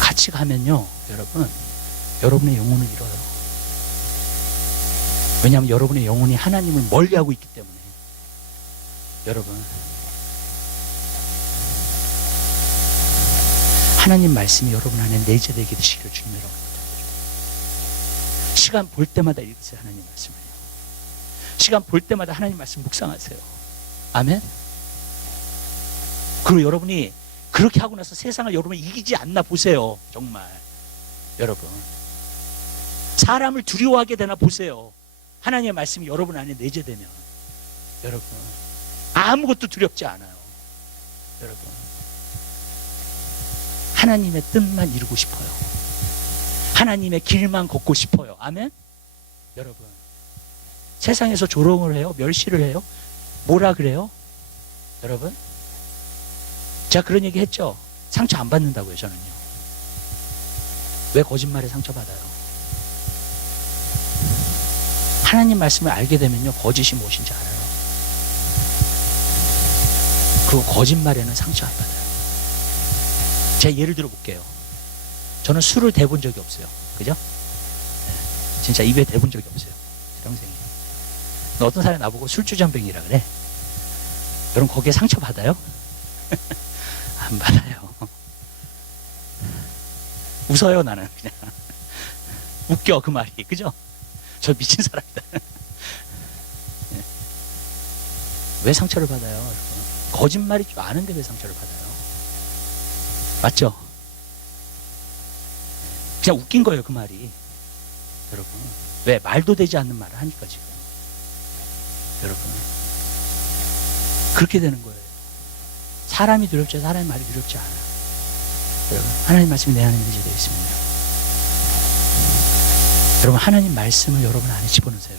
같이 가면요, 여러분, 여러분의 영혼을 잃어요. 왜냐하면 여러분의 영혼이 하나님을 멀리하고 있기 때문에. 여러분, 하나님 말씀이 여러분 안에 내재되게 되시기를 주님 여러분 부탁드립니다. 시간 볼 때마다 읽으세요. 하나님 말씀을요. 시간 볼 때마다 하나님 말씀 묵상하세요. 아멘. 그리고 여러분이 그렇게 하고 나서 세상을 여러분 이기지 않나 보세요. 정말 여러분, 사람을 두려워하게 되나 보세요. 하나님의 말씀이 여러분 안에 내재되면 여러분 아무것도 두렵지 않아요. 여러분, 하나님의 뜻만 이루고 싶어요. 하나님의 길만 걷고 싶어요. 아멘. 여러분, 세상에서 조롱을 해요? 멸시를 해요? 뭐라 그래요? 여러분, 제가 그런 얘기 했죠. 상처 안 받는다고요. 저는요. 왜 거짓말에 상처받아요? 하나님 말씀을 알게 되면요, 거짓이 무엇인지 알아요. 그리고 거짓말에는 상처 안 받아요. 제가 예를 들어 볼게요. 저는 술을 대본 적이 없어요. 그죠? 네, 진짜 입에 대본 적이 없어요. 평생에. 어떤 사람이 나보고 술주전병이라 그래. 여러분, 거기에 상처 받아요? 안 받아요. 웃어요. 나는 그냥 웃겨 그 말이. 그죠? 저 미친 사람이다. 네. 왜 상처를 받아요? 여러분? 거짓말이 좀 아는데 왜 상처를 받아요? 맞죠? 그냥 웃긴 거예요 그 말이. 여러분, 왜? 말도 되지 않는 말을 하니까 지금. 여러분, 그렇게 되는 거예요. 사람이 두렵지 사람의 말이 두렵지 않아. 여러분, 하나님 말씀이 내 안에 내재되어 있습니다. 여러분, 하나님 말씀을 여러분 안에 집어넣으세요.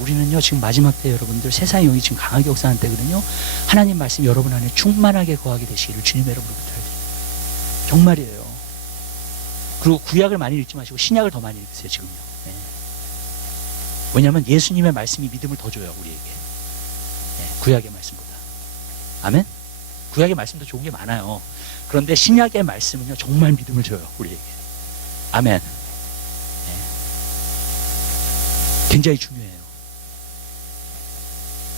우리는요 지금 마지막 때 여러분들 세상의 영이 지금 강하게 역사하는 때거든요. 하나님 말씀이 여러분 안에 충만하게 거하게 되시기를 주님 여러분으로부터 드립니다. 정말이에요. 그리고 구약을 많이 읽지 마시고 신약을 더 많이 읽으세요 지금요. 네. 왜냐하면 예수님의 말씀이 믿음을 더 줘요 우리에게. 네, 구약의 말씀보다. 아멘. 구약의 말씀도 좋은 게 많아요. 그런데 신약의 말씀은요 정말 믿음을 줘요 우리에게. 아멘. 네. 굉장히 중요해요.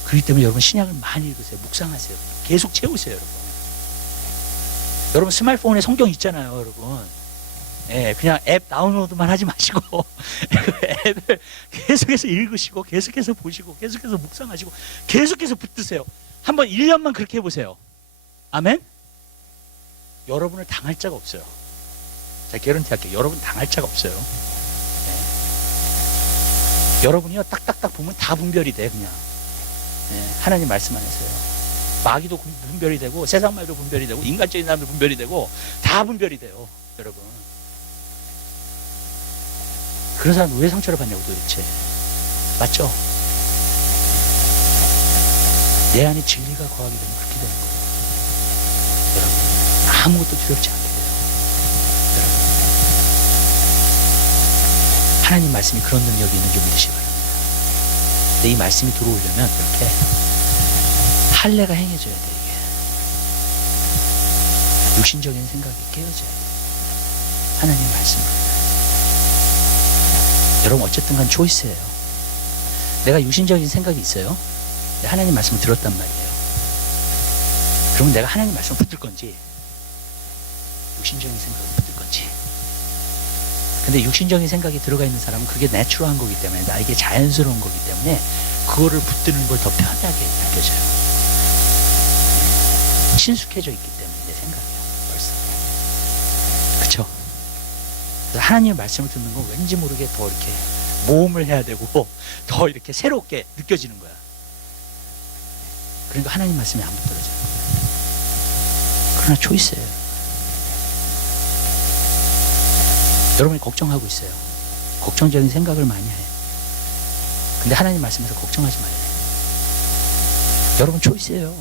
그렇기 때문에 여러분 신약을 많이 읽으세요. 묵상하세요. 계속 채우세요 여러분. 여러분 스마트폰에 성경 있잖아요 여러분. 예, 그냥 앱 다운로드만 하지 마시고 앱을 계속해서 읽으시고 계속해서 보시고 계속해서 묵상하시고 계속해서 붙드세요. 한번 1년만 그렇게 해보세요. 아멘? 여러분을 당할 자가 없어요. 제가 개런티 할게요. 여러분 당할 자가 없어요. 예. 여러분이요 딱딱딱 보면 다 분별이 돼 그냥. 예, 하나님 말씀 안에서요. 마귀도 분별이 되고 세상 말도 분별이 되고 인간적인 사람도 분별이 되고 다 분별이 돼요 여러분. 그런 사람은 왜 상처를 받냐고 도대체. 맞죠? 내 안에 진리가 거하게 되면 그렇게 되는 거예요. 여러분, 아무것도 두렵지 않게 돼요. 여러분, 하나님 말씀이 그런 능력이 있는 줄 믿으시기 바랍니다. 근데 이 말씀이 들어오려면 이렇게 할례가 행해져야 돼. 이게 육신적인 생각이 깨어져야 돼. 하나님 말씀으로. 여러분, 어쨌든 간 초이스예요. 내가 육신적인 생각이 있어요. 하나님 말씀을 들었단 말이에요. 그러면 내가 하나님 말씀을 붙들 건지 육신적인 생각을 붙들 건지. 근데 육신적인 생각이 들어가 있는 사람은 그게 내추럴한 거기 때문에 나에게 자연스러운 거기 때문에 그거를 붙드는 걸 더 편하게 느껴져요. 친숙해져 있기 때문에 내 생각이요. 벌써. 그쵸? 하나님의 말씀을 듣는 건 왠지 모르게 더 이렇게 모험을 해야 되고 더 이렇게 새롭게 느껴지는 거야. 그러니까 하나님 말씀이 안 붙들어져요. 그러나 초이스예요. 여러분이 걱정하고 있어요. 걱정적인 생각을 많이 해요. 근데 하나님 말씀에서 걱정하지 말아요. 여러분 초이스예요.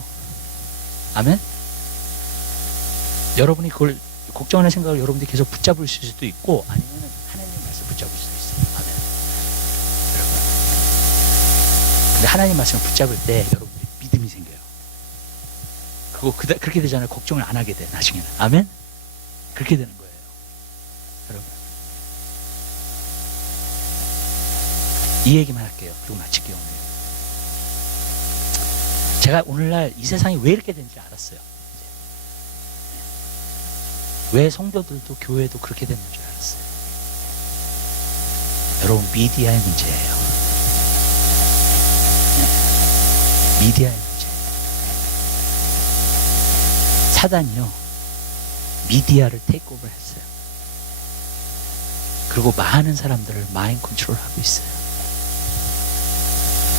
아멘? 여러분이 그걸 걱정하는 생각을 여러분들이 계속 붙잡을 수도 있고 아니면 하나님 말씀 붙잡을 수도 있어요. 아멘. 여러분. 근데 하나님 말씀을 붙잡을 때 여러분들이 믿음이 생겨요. 그렇게 되잖아요. 걱정을 안 하게 돼 나중에는. 아멘. 그렇게 되는 거예요. 여러분. 이 얘기만 할게요. 얘기할게요. 그리고 마칠게요. 오늘. 제가 오늘날 이 세상이 왜 이렇게 된지 알았어요. 이제. 왜 성도들도 교회도 그렇게 됐는 줄 알았어요. 여러분, 미디어의 문제예요. 미디어의 문제. 사단이요, 미디어를 테이크오버 했어요. 그리고 많은 사람들을 마인드 컨트롤하고 있어요.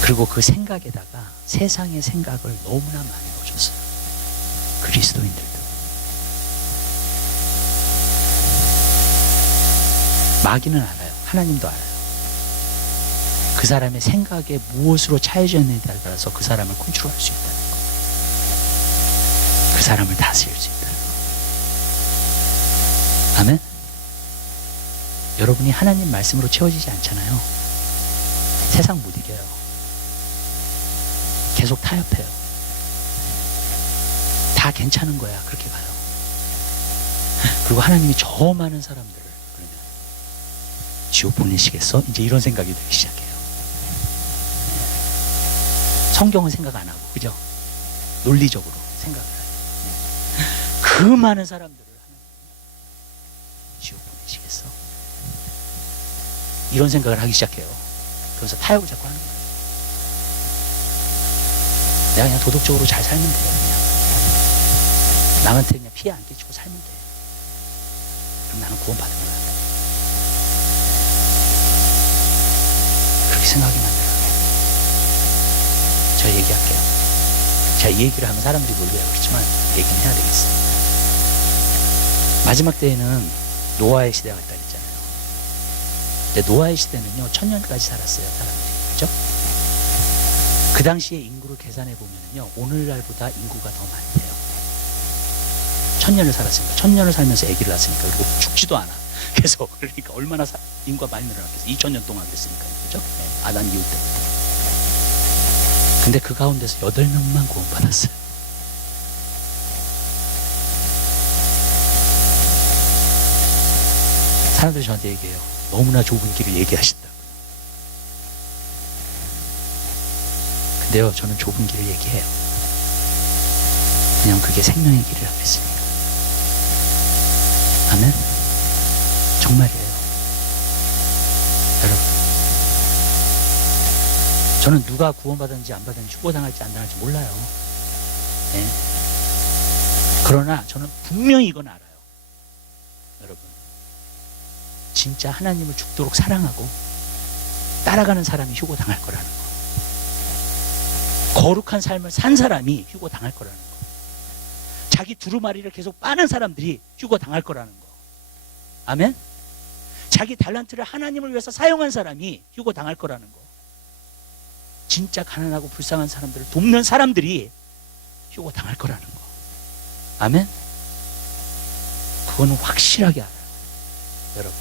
그리고 그 생각에다가 세상의 생각을 너무나 많이 넣어줬어요. 그리스도인들도. 마귀는 알아요. 하나님도 알아요. 그 사람의 생각에 무엇으로 차여져 있느냐에 따라서 그 사람을 컨트롤할 수 있다는 거. 그 사람을 다스릴 수 있다는 거. 아멘? 여러분이 하나님 말씀으로 채워지지 않잖아요. 세상 못 이겨요. 계속 타협해요. 다 괜찮은 거야. 그렇게 가요. 그리고 하나님이 저 많은 사람들을 그러면 지옥 보내시겠어? 이제 이런 생각이 들기 시작해요. 성경은 생각 안 하고, 그죠? 논리적으로 생각을 해요. 그 많은 사람들을 하나님이 지옥 보내시겠어? 이런 생각을 하기 시작해요. 그래서 타협을 자꾸 하는 거예요. 내가 그냥 도덕적으로 잘 살면 돼요. 그냥 남한테 그냥 피해 안 끼치고 살면 돼. 그럼 나는 구원받은 거야. 그렇게 생각이 만들어요. 제가 얘기할게요. 제가 이 얘기를 하면 사람들이 놀려요. 그렇지만 얘기는 해야 되겠어요. 마지막 때에는 노아의 시대가 있다 그랬잖아요. 근데 노아의 시대는요, 1000년까지 살았어요, 사람들이. 그죠? 그 당시에 인구를 계산해 보면요, 오늘날보다 인구가 더 많대요. 1000년을 살았으니까, 1000년을 살면서 아기를 낳았으니까, 그리고 죽지도 않아. 계속. 그러니까 얼마나 인구가 많이 늘어났겠어요. 2000년 동안 됐으니까. 그죠? 네, 아담 이후 때부터. 근데 그 가운데서 8명만 구원받았어요. 사람들이 저한테 얘기해요. 너무나 좁은 길을 얘기하신다고. 근데요, 저는 좁은 길을 얘기해요. 그냥 그게 생명의 길이라고 했으니까. 아멘? 정말이에요. 여러분, 저는 누가 구원받았는지 안 받았는지, 휴거당할지 안 당할지 몰라요. 네. 그러나 저는 분명히 이건 알아요. 여러분, 진짜 하나님을 죽도록 사랑하고 따라가는 사람이 휴거당할 거라는 거. 거룩한 삶을 산 사람이 휴거당할 거라는 거. 자기 두루마리를 계속 빠는 사람들이 휴거당할 거라는 거. 아멘? 자기 달란트를 하나님을 위해서 사용한 사람이 휴거당할 거라는 거. 진짜 가난하고 불쌍한 사람들을 돕는 사람들이 휴거당할 거라는 거. 아멘? 그거는 확실하게 알아요. 여러분,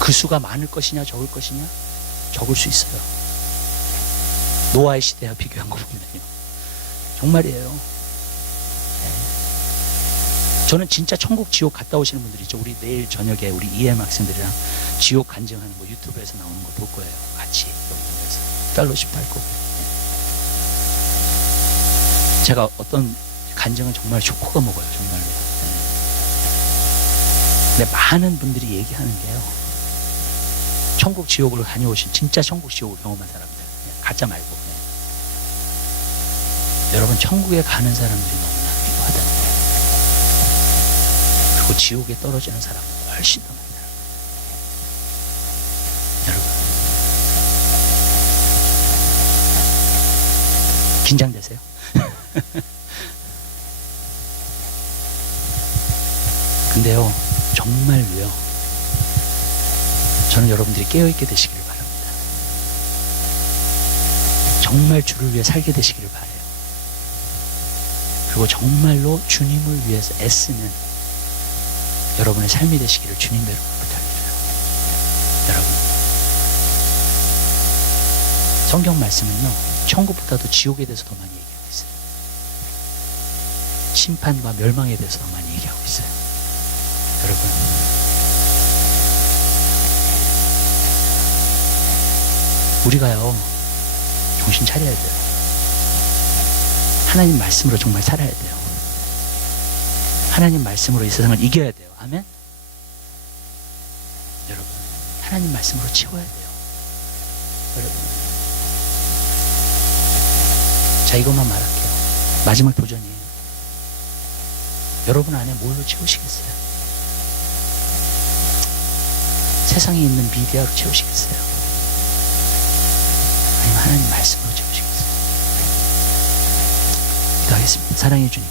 그 수가 많을 것이냐 적을 것이냐? 적을 수 있어요. 노아의 시대와 비교한 거 보면요, 정말이에요. 네. 저는 진짜 천국 지옥 갔다 오시는 분들 있죠. 우리 내일 저녁에 우리 EM 학생들이랑 지옥 간증하는 거 유튜브에서 나오는 거 볼 거예요. 같이 여기서 달러십 할 거고. 제가 어떤 간증은 정말 쇼코가 먹어요. 정말로. 네. 근데 많은 분들이 얘기하는 게요, 천국 지옥으로 다녀오신, 진짜 천국 지옥을 경험한 사람들, 가짜 말고. 네. 여러분, 천국에 가는 사람들이 너무나 필요하다는 거예요. 그리고 지옥에 떨어지는 사람은 훨씬 더 많다는 거예요. 여러분, 긴장되세요? 근데요, 정말로요, 저는 여러분들이 깨어있게 되시기를 바랍니다. 정말 주를 위해 살게 되시기를 바라요. 그리고 정말로 주님을 위해서 애쓰는 여러분의 삶이 되시기를 주님의 이름으로 부탁드려요. 여러분, 성경 말씀은요, 천국보다도 지옥에 대해서 더 많이 얘기하고 있어요. 심판과 멸망에 대해서 더 많이 얘기하고 있어요. 여러분, 우리가요, 정신 차려야 돼요. 하나님 말씀으로 정말 살아야 돼요. 하나님 말씀으로 이 세상을 이겨야 돼요. 아멘? 여러분, 하나님 말씀으로 채워야 돼요. 여러분. 자, 이것만 말할게요. 마지막 도전이에요. 여러분 안에 뭘로 채우시겠어요? 세상에 있는 미디어로 채우시겠어요? 아니면 하나님 말씀으로 채우시겠어요? 기도하겠습니다. 사랑해 주님,